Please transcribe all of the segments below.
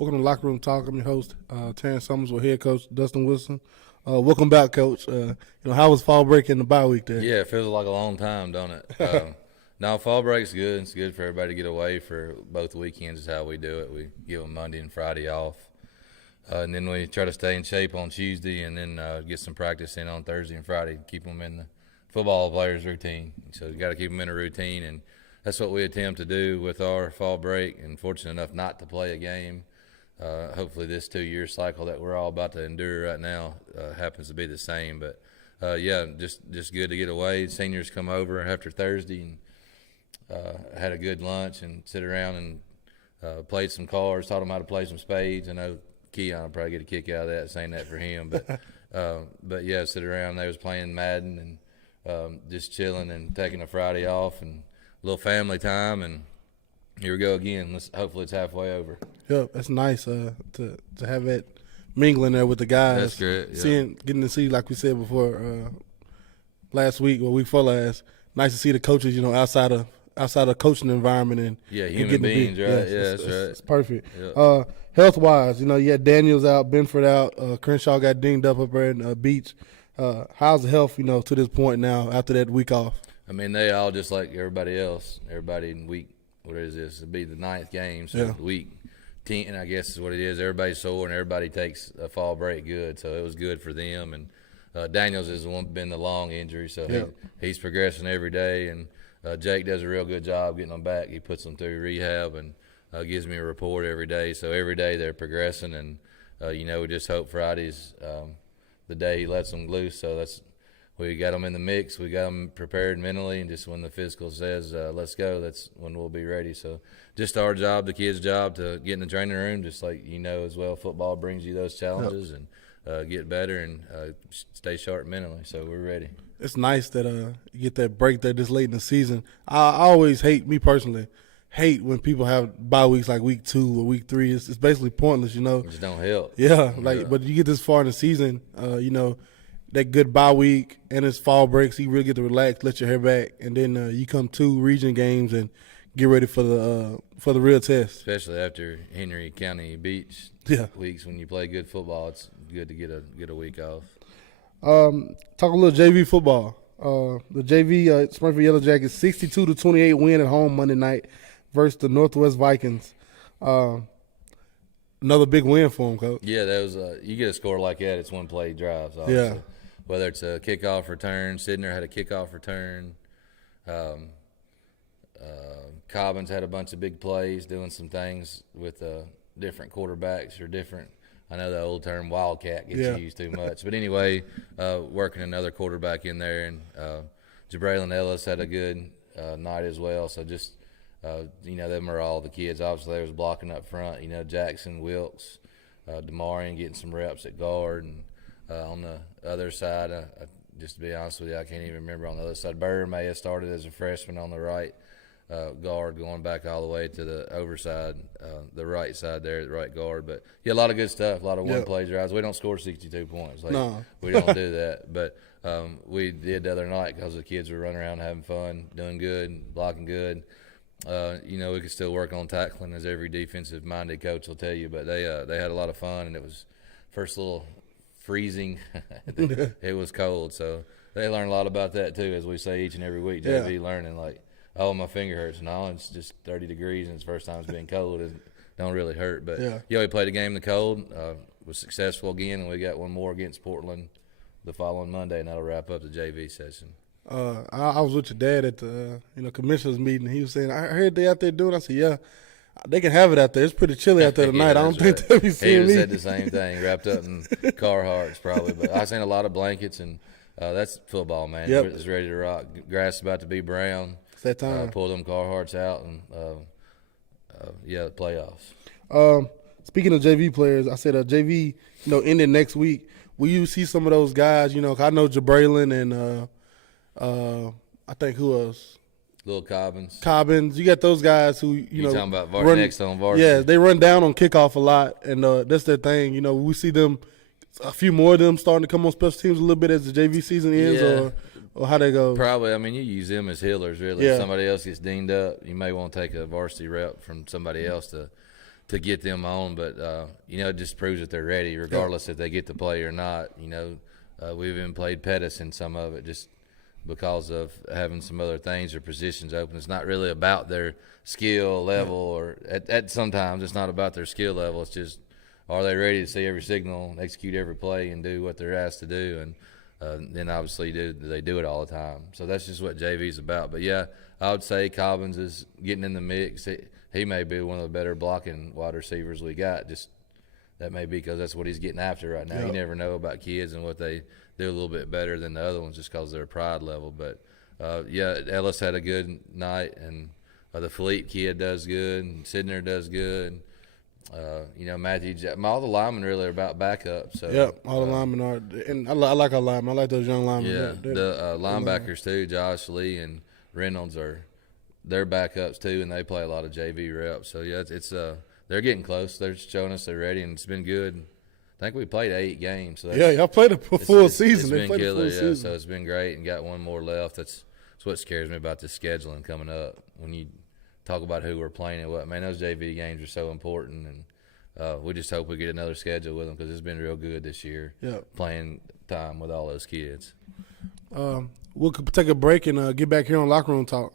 Welcome to Locker Room Talk. I'm your host, Terrence Summers, with head coach Dustin Wilson. Welcome back, Coach. How was fall break in the bye week there? Yeah, it feels like a long time, don't it? No, fall break's good. It's good for everybody to get away for both weekends is how we do it. We give them Monday and Friday off. And then we try to stay in shape on Tuesday and then get some practice in on Thursday and Friday to keep them in the football players' routine. So you got to keep them in a routine, and that's what we attempt to do with our fall break. And fortunate enough not to play a game. Hopefully this 2-year cycle that we're all about to endure right now happens to be the same. But, just good to get away. Seniors come over after Thursday and had a good lunch and sit around and played some cards, taught them how to play some spades. I know Keon will probably get a kick out of that, saying that for him. But yeah, sit around. They was playing Madden and just chilling and taking a Friday off and a little family time. And here we go again. Hopefully it's halfway over. Yep, that's nice to have that mingling there with the guys. That's great. Yeah. Getting to see, like we said before, last week or week before last. Nice to see the coaches, outside of coaching environment and human beings, right? Yes, that's right. It's perfect. Yeah. Health wise, you had Daniels out, Benford out, Crenshaw got dinged up there in Beach. How's the health, to this point now after that week off? I mean, they all just like everybody else. Everybody in week, what is this? It'll be the 9th game, so week 10, I guess is what it is. Everybody's sore and everybody takes a fall break good, so it was good for them. And Daniels has been the long injury, so he's progressing every day. And Jake does a real good job getting them back. He puts them through rehab and gives me a report every day. So every day they're progressing, and we just hope Friday's the day he lets them loose. So we got them in the mix. We got them prepared mentally, and just when the physical says let's go, that's when we'll be ready. So just our job, the kids' job, to get in the training room, just like as well. Football brings you those challenges and get better and stay sharp mentally. So we're ready. It's nice that you get that break there this late in the season. I always me personally, hate when people have bye weeks like week 2 or week 3. It's basically pointless, It just don't help. Yeah, but you get this far in the season, that good bye week and it's fall breaks, you really get to relax, let your hair back, and then you come 2 region games and get ready for the real test. Especially after Henry County Beach weeks, when you play good football, it's good to get a week off. Talk a little JV football. The JV Springfield Yellow Jackets 62-28 win at home Monday night versus the Northwest Vikings. Another big win for them, Coach. Yeah, that was you get a score like that, it's one play drives. Obviously. Yeah. Whether it's a kickoff return, Sidner had a kickoff return. Cobbins had a bunch of big plays, doing some things with different quarterbacks or different. I know the old term wildcat gets used too much, but anyway, working another quarterback in there, and Jabraylon Ellis had a good night as well. So just them are all the kids. Obviously, they was blocking up front. Jackson, Wilkes, DeMarion getting some reps at guard, and on the other side, just to be honest with you, I can't even remember on the other side. Burr may have started as a freshman on the right guard, going back all the way to the overside, the right side there, the right guard. But a lot of good stuff, a lot of one-play drives. We don't score 62 points. No. We don't do that. But we did the other night because the kids were running around having fun, doing good, blocking good. We could still work on tackling, as every defensive-minded coach will tell you. But they had a lot of fun, and it was first little freezing. It was cold. So they learned a lot about that too, as we say each and every week. JV learning, like, oh, my finger hurts. No, it's just 30 degrees, and it's the first time it's been cold. It don't really hurt. But, we played a game in the cold, was successful again, and we got one more against Portland the following Monday, and that'll wrap up the JV session. I was with your dad at the commissioners meeting. He was saying, I heard they out there doing it. I said, yeah, they can have it out there. It's pretty chilly out there tonight. I don't think they'll be seeing me. He said the same thing, wrapped up in Carhartts probably. But I've seen a lot of blankets, and that's football, man. Yep. It's ready to rock. Grass is about to be brown. It's that time. Pull them Carhartts out, and playoffs. Speaking of JV players, I said JV, ending next week. Will you see some of those guys? 'Cause I know Jabraylon and I think who else? Little Cobbins. You got those guys who you talking about next on varsity? Yeah, they run down on kickoff a lot, and that's their thing. We see them, a few more of them starting to come on special teams a little bit as the JV season ends, or how they go. Probably. I mean, you use them as healers, really. Yeah. If somebody else gets dinged up, you may want to take a varsity rep from somebody else to to get them on. But it just proves that they're ready, regardless if they get to play or not. We've even played Pettis in some of it just because of having some other things or positions open. It's not really about their skill level, or at sometimes it's not about their skill level. It's just, are they ready to see every signal, execute every play, and do what they're asked to do? And then obviously they do it all the time. So that's just what JV's about. But yeah, I would say Cobbins is getting in the mix. He may be one of the better blocking wide receivers we got. Just that may be because that's what he's getting after right now. Yep. You never know about kids and what they do a little bit better than the other ones just because of their pride level. But Ellis had a good night, and the Philippe kid does good, and Sidner does good. Matthew, all the linemen really are about backup. So yep, all the linemen are, and I like our linemen. I like those young linemen. Yeah, the linebackers too, Josh Lee and Reynolds they're backups too, and they play a lot of JV reps. So yeah, it's they're getting close. They're showing us they're ready, and it's been good. I think we played 8 games. So y'all played a full season. It's been killer, so it's been great, and got one more left. That's what scares me about this scheduling coming up. When you talk about who we're playing and what, man, those JV games are so important, and we just hope we get another schedule with them because it's been real good this year. Playing time with all those kids. We'll take a break and get back here on Locker Room Talk.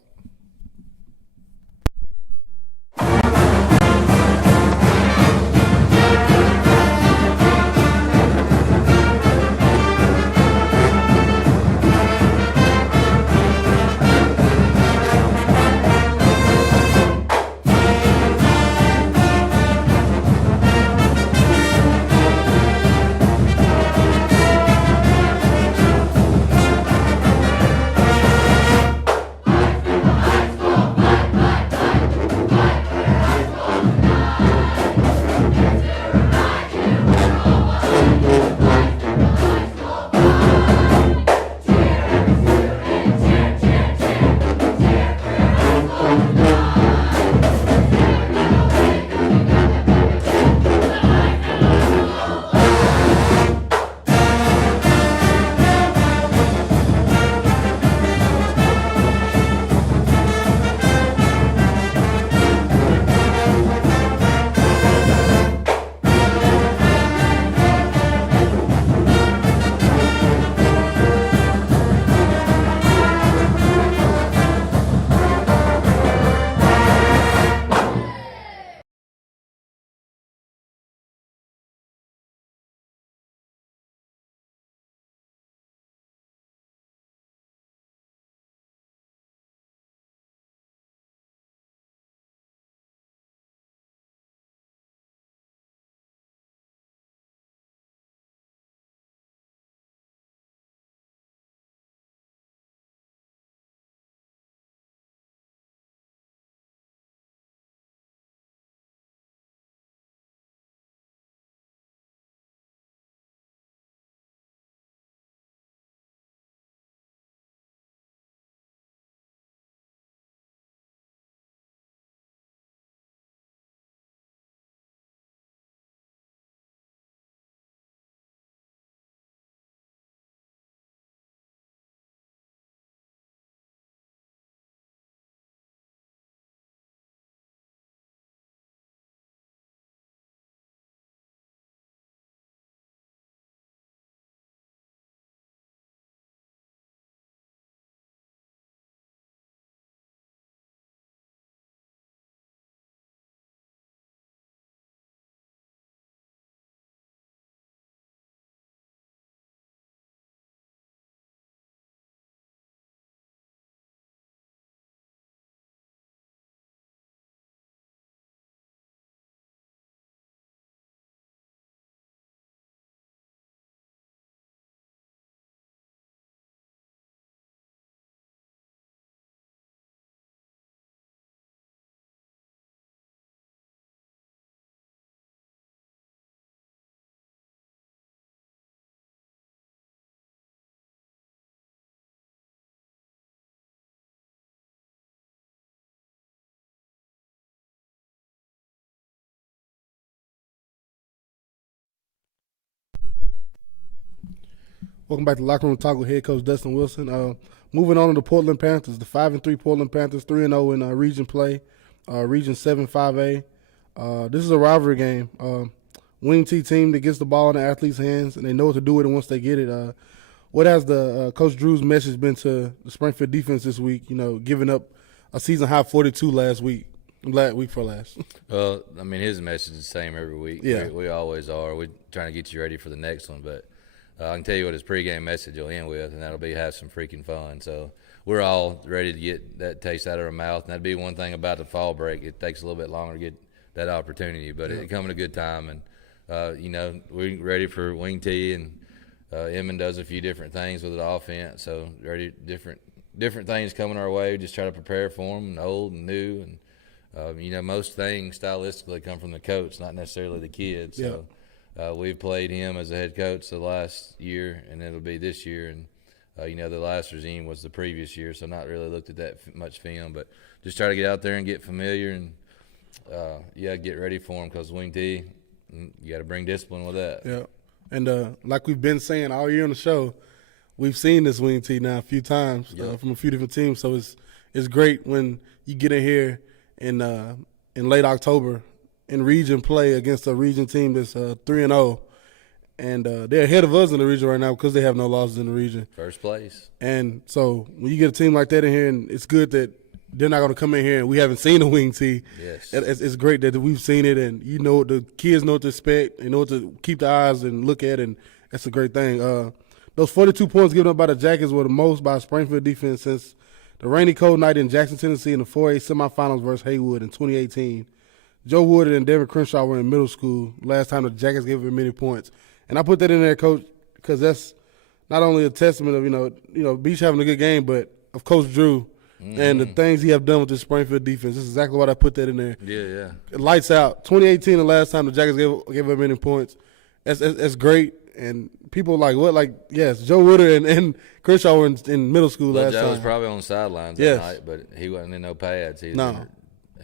Welcome back to Locker Room Talk with head coach Dustin Wilson. Moving on to the Portland Panthers, the 5-3 Portland Panthers, 3-0 in region play, Region 7 5A. This is a rivalry game. Wing T team that gets the ball in the athlete's hands, and they know what to do with it once they get it. What has the Coach Drew's message been to the Springfield defense this week? Giving up a season high 42 week for last. Well, I mean, his message is the same every week. Yeah. We always are. We're trying to get you ready for the next one. But I can tell you what his pregame message will end with, and that'll be have some freaking fun. So we're all ready to get that taste out of our mouth. And that'd be one thing about the fall break. It takes a little bit longer to get that opportunity, but it come at a good time. And, we're ready for Wing T, and Emmon does a few different things with the offense. So ready, different things coming our way. We just try to prepare for them, old and new. And, most things stylistically come from the coach, not necessarily the kids. Yeah. So we've played him as a head coach the last year, and it'll be this year. And, the last regime was the previous year, so not really looked at that much film. But just try to get out there and get familiar and, get ready for him, because Wing T, you got to bring discipline with that. Yeah. And like we've been saying all year on the show, we've seen this Wing T now a few times from a few different teams. So it's great when you get in here in late October in region play against a region team that's 3-0, and they're ahead of us in the region right now because they have no losses in the region. First place. And so when you get a team like that in here, and it's good that they're not going to come in here and we haven't seen a Wing T. Yes. It's great that we've seen it, and the kids know what to expect, they know what to keep their eyes and look at, and that's a great thing. Those 42 points given up by the Jackets were the most by Springfield defense since the rainy, cold night in Jackson, Tennessee in the 4A semifinals versus Haywood in 2018. Joe Woodard and Devin Crenshaw were in middle school last time the Jackets gave up many points. And I put that in there, Coach, because that's not only a testament of, Beach having a good game, but of Coach Drew and the things he have done with the Springfield defense. This is exactly why I put that in there. Yeah. Lights out. 2018, the last time the Jackets gave up many points. That's great. And people like, what? Like, yes, Joe Woodard and Crenshaw were in middle school last Joe time. was probably on the sidelines Yes. that night, but he wasn't in no pads. No.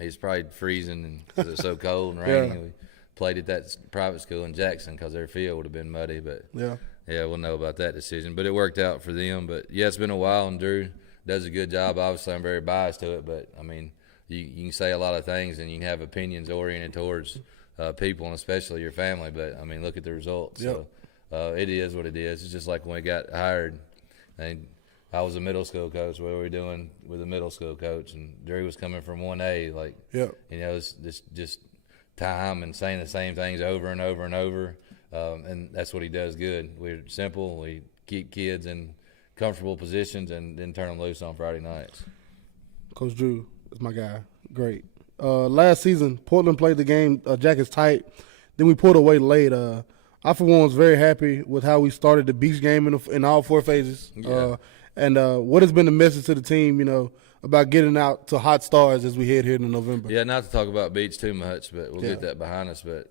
He's probably freezing because it's so cold and rainy. We played at that private school in Jackson because their field would have been muddy. But, we'll know about that decision. But it worked out for them. But, it's been a while, and Drew does a good job. Obviously, I'm very biased to it. But, I mean, you can say a lot of things, and you can have opinions oriented towards people, and especially your family. But, I mean, look at the results. Yep. So it is what it is. It's just like when we got hired, and I was a middle school coach. What were we doing with a middle school coach? And Drew was coming from 1A. Like, it's just time and saying the same things over and over and over. And that's what he does good. We're simple. We keep kids in comfortable positions and then turn them loose on Friday nights. Coach Drew is my guy. Great. Last season, Portland played the game Jackets tight. Then we pulled away late. I, for one, was very happy with how we started the Beach game in all four phases. Yeah. And what has been the message to the team, about getting out to hot stars as we head here in November? Yeah, not to talk about Beach too much, but we'll get that behind us. But,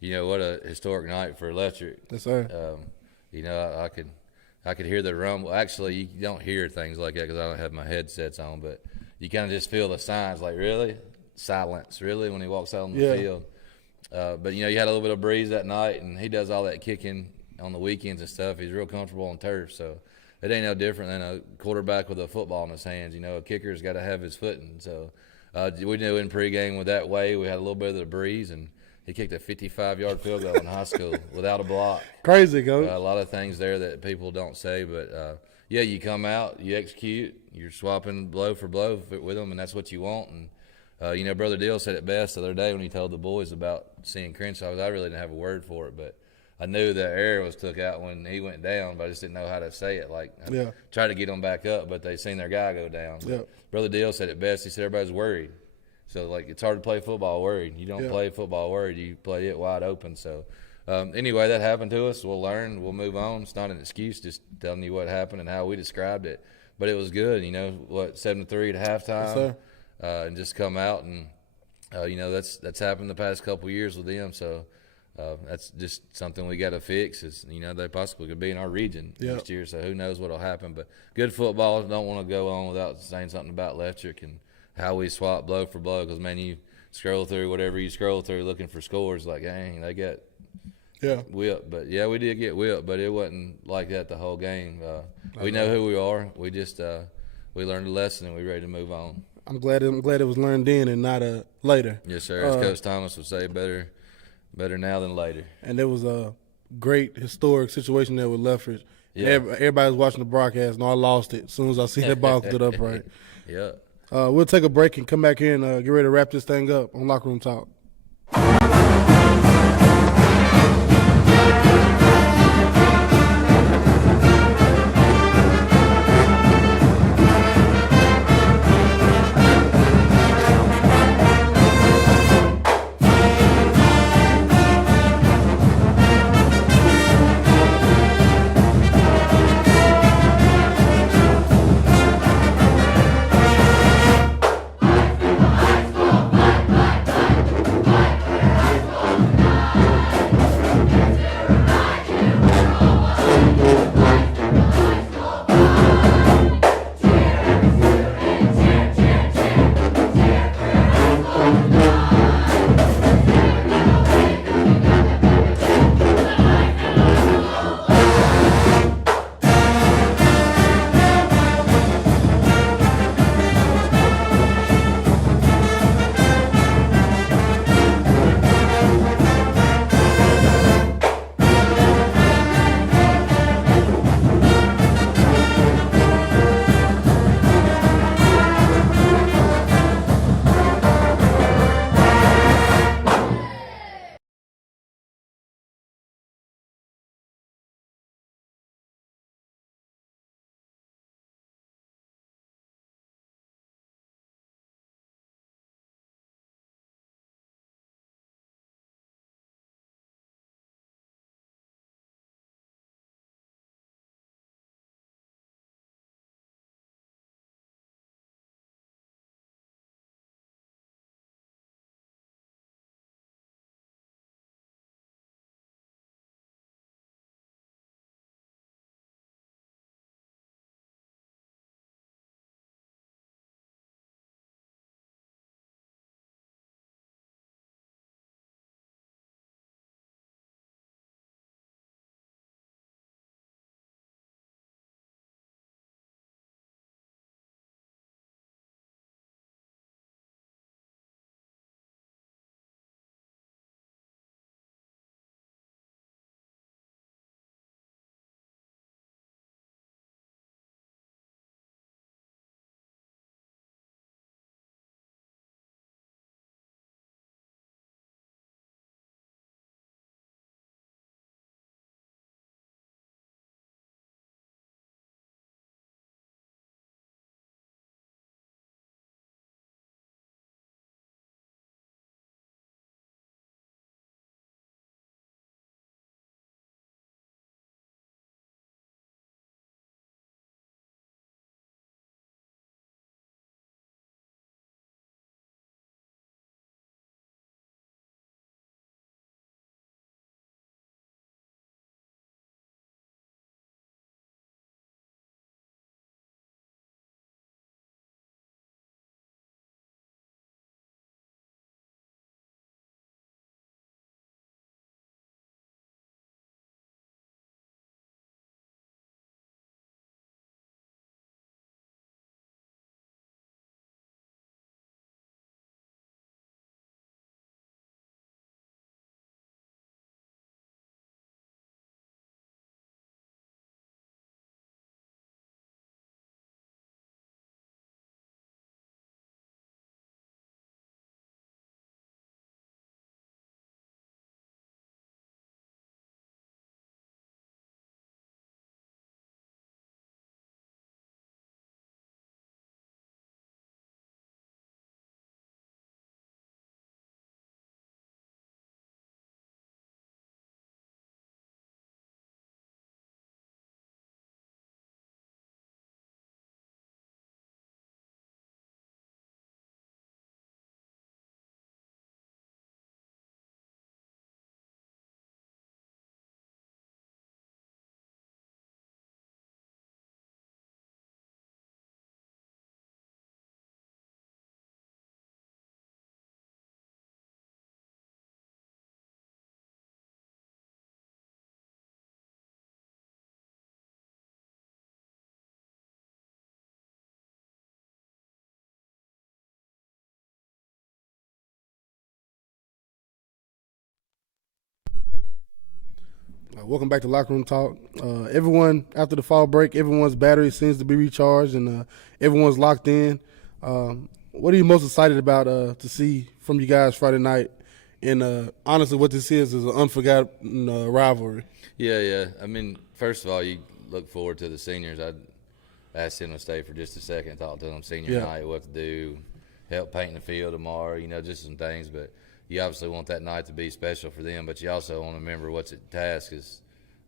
what a historic night for Electric. Yes, sir. I could hear the rumble. Actually, you don't hear things like that because I don't have my headsets on, but you kind of just feel the signs like, really? Silence, really, when he walks out on the field. But, you had a little bit of breeze that night, and he does all that kicking on the weekends and stuff. He's real comfortable on turf, so it ain't no different than a quarterback with a football in his hands. A kicker's got to have his footing. So we knew in pregame with that way we had a little bit of the breeze, and he kicked a 55-yard field goal in high school without a block. Crazy, Coach. A lot of things there that people don't say, but, you come out, you execute, you're swapping blow for blow with them, and that's what you want. And, Brother Deal said it best the other day when he told the boys about seeing Crenshaw. I really didn't have a word for it, but I knew the air was took out when he went down, but I just didn't know how to say it. Like, I tried to get them back up, but they seen their guy go down. Brother Deal said it best. He said everybody's worried. So, like, it's hard to play football worried. You don't play football worried. You play it wide open. So, anyway, that happened to us. We'll learn. We'll move on. It's not an excuse, just telling you what happened and how we described it. But it was good, 7-3 at halftime. Yes, sir. And just come out and, that's happened the past couple of years with them. So, that's just something we got to fix. Is they possibly could be in our region next year. So who knows what'll happen? But good football. Don't want to go on without saying something about Electric and how we swap blow for blow. Because man, you scroll through whatever you scroll through looking for scores. Like, dang, they got whipped. But we did get whipped, but it wasn't like that the whole game. We know who we are. We just we learned a lesson and we're ready to move on. I'm glad it was learned then and not later. Yes, sir. As Coach Thomas would say, better now than later. And there was a great historic situation there with Leffridge. Yeah. Everybody was watching the broadcast, and I lost it as soon as I see that ball stood upright. Yeah. We'll take a break and come back here and get ready to wrap this thing up on Locker Room Talk. Welcome back to Lockeroom Talk. Everyone, after the fall break, everyone's battery seems to be recharged and everyone's locked in. What are you most excited about to see from you guys Friday night? And honestly, what this is an unforgotten rivalry. Yeah. I mean, first of all, you look forward to the seniors. I asked them to stay for just a second, talk to them senior night, what to do, help paint the field tomorrow, just some things. But you obviously want that night to be special for them, but you also want to remember what's at task is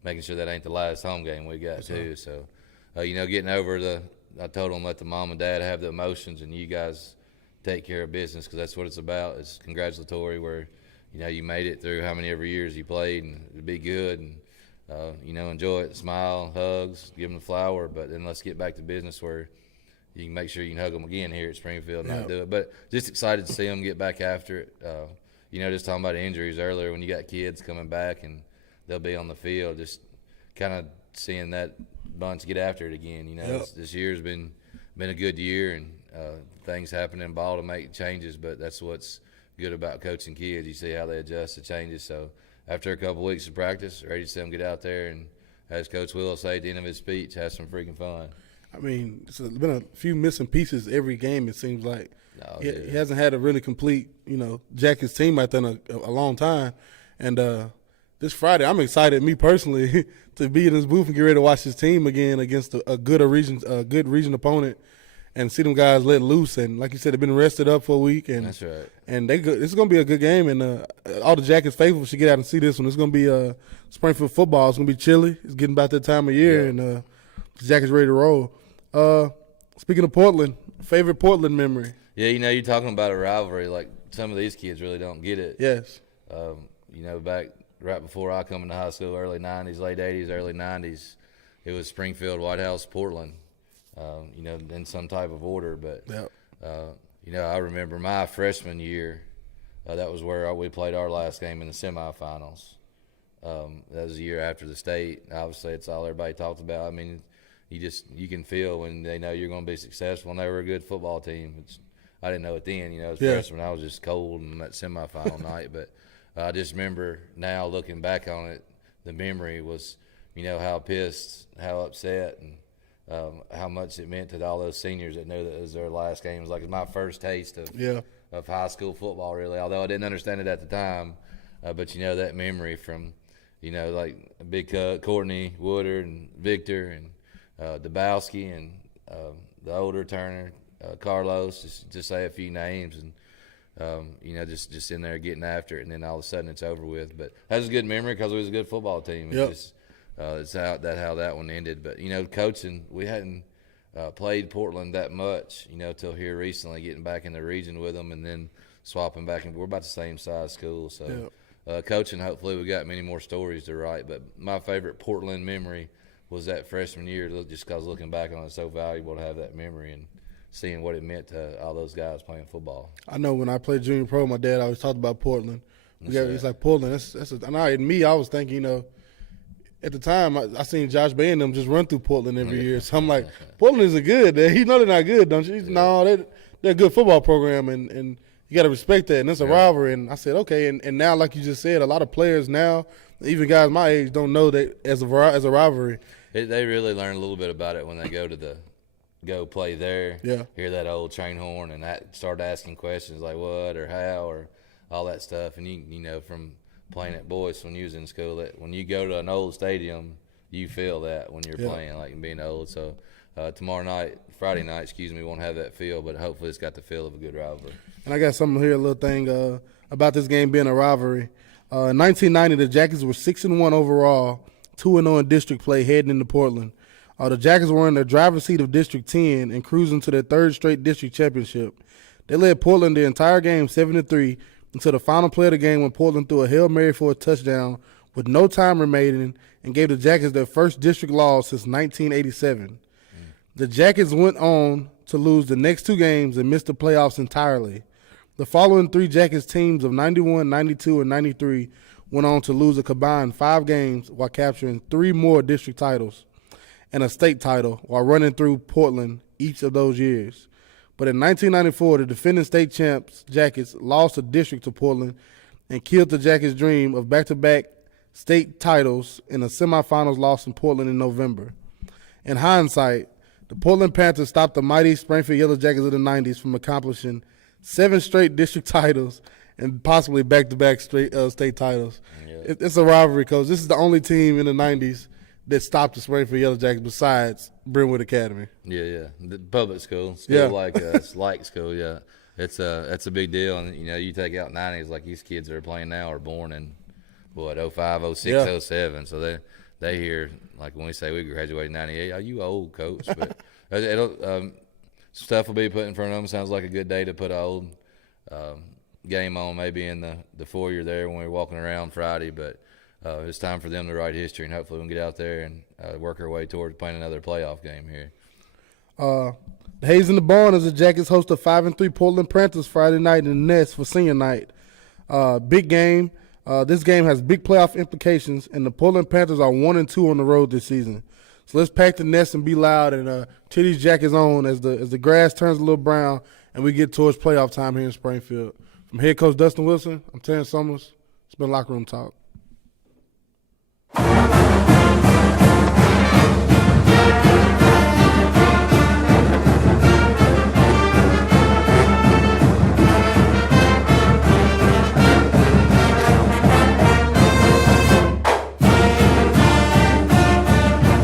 making sure that ain't the last home game we got too. So, getting over I told them let the mom and dad have the emotions and you guys take care of business because that's what it's about. It's congratulatory where, you made it through how many ever years you played and it'd be good and, enjoy it, smile, hugs, give them the flower, but then let's get back to business where you can make sure you can hug them again here at Springfield and not do it. But just excited to see them get back after it. Just talking about injuries earlier when you got kids coming back and they'll be on the field, just kind of seeing that bunch get after it again. This year's been a good year and things happen in ball to make changes, but that's what's good about coaching kids. You see how they adjust to changes. So after a couple weeks of practice, ready to see them get out there and, as Coach Will say at the end of his speech, have some freaking fun. I mean, it's been a few missing pieces every game, it seems like. He hasn't had a really complete, Jackets team out there in a long time. And this Friday, I'm excited, me personally, to be in this booth and get ready to watch his team again against a good region opponent and see them guys let loose. And like you said, they've been rested up for a week. And that's right. And it's going to be a good game. And all the Jackets faithful should get out and see this one. It's going to be Springfield football. It's going to be chilly. It's getting about that time of year. And the Jackets ready to roll. Speaking of Portland, favorite Portland memory? Yeah, you're talking about a rivalry. Like some of these kids really don't get it. Yes. Back right before I come into high school, early 90s, late 80s, early 90s, it was Springfield, White House, Portland, in some type of order. But, I remember my freshman year, that was where we played our last game in the semifinals. That was a year after the state. Obviously, it's all everybody talked about. I mean, you can feel when they know you're going to be successful, and they were a good football team. I didn't know it then, as a freshman. I was just cold on that semifinal night. But I just remember now looking back on it, the memory was, how pissed, how upset, and how much it meant to all those seniors that knew that it was their last game. It was like my first taste of high school football, really, although I didn't understand it at the time. But, that memory from, like Big Courtney, Woodard, and Victor, and Dabowski, and the older Turner, Carlos, just say a few names, and just in there getting after it, and then all of a sudden it's over with. But that was a good memory because it was a good football team. It's how that one ended. But coaching, we hadn't played Portland that much, till here recently, getting back in the region with them, and then swapping back, and we're about the same size school. So coaching, hopefully we got many more stories to write. But my favorite Portland memory was that freshman year, just because looking back on it, it's so valuable to have that memory and seeing what it meant to all those guys playing football. I know when I played junior pro, my dad always talked about Portland. It's like Portland. I was thinking, at the time, I seen Josh Bay and them just run through Portland every year. So I'm like, Portland isn't good. You know they're not good, don't you? No, they're a good football program, and you got to respect that. And it's a rivalry. And I said, okay. And now, like you just said, a lot of players now, even guys my age, don't know that as a rivalry. They really learn a little bit about it when they go play there, hear that old train horn, and start asking questions like what or how or all that stuff. And you from playing at Boyce when you was in school, that when you go to an old stadium, you feel that when you're playing, like being old. So Friday night, won't have that feel, but hopefully it's got the feel of a good rivalry. And I got something here, a little thing about this game being a rivalry. In 1990, the Jackets were 6-1 overall, 2-0 in district play heading into Portland. The Jackets were in the driver's seat of District 10 and cruising to their third straight district championship. They led Portland the entire game 7-3 until the final play of the game when Portland threw a Hail Mary for a touchdown with no time remaining and gave the Jackets their first district loss since 1987. The Jackets went on to lose the next two games and missed the playoffs entirely. The following three Jackets teams of 91, 92, and 93 went on to lose a combined 5 games while capturing 3 more district titles and a state title while running through Portland each of those years. But in 1994, the defending state champs Jackets lost a district to Portland and killed the Jackets' dream of back-to-back state titles in a semifinals loss in Portland in November. In hindsight, the Portland Panthers stopped the mighty Springfield Yellow Jackets of the 90s from accomplishing 7 straight district titles and possibly back-to-back state titles. Yeah. It's a rivalry, Coach. This is the only team in the 90s that stopped the Springfield Yellow Jackets besides Brentwood Academy. Yeah. The public school Yeah. like it's like school. Yeah, that's a big deal. And you take out 90s, like these kids that are playing now are born in 05, 06, Yeah. 07. So they hear, like when we say we graduated in 98, are you old, Coach? But it'll stuff will be put in front of them. Sounds like a good day to put an old game on, maybe in the foyer there when we're walking around Friday. But it's time for them to write history, and hopefully we can get out there and work our way towards playing another playoff game here. The Hayes in the Barn as the Jackets host a 5-3 Portland Panthers Friday night in the Nest for senior night. Big game. This game has big playoff implications, and the Portland Panthers are 1-2 on the road this season. So let's pack the nest and be loud and cheer these Jackets on as the grass turns a little brown and we get towards playoff time here in Springfield. From head coach Dustin Wilson, I'm Terrence Summers. It's been Locker Room Talk.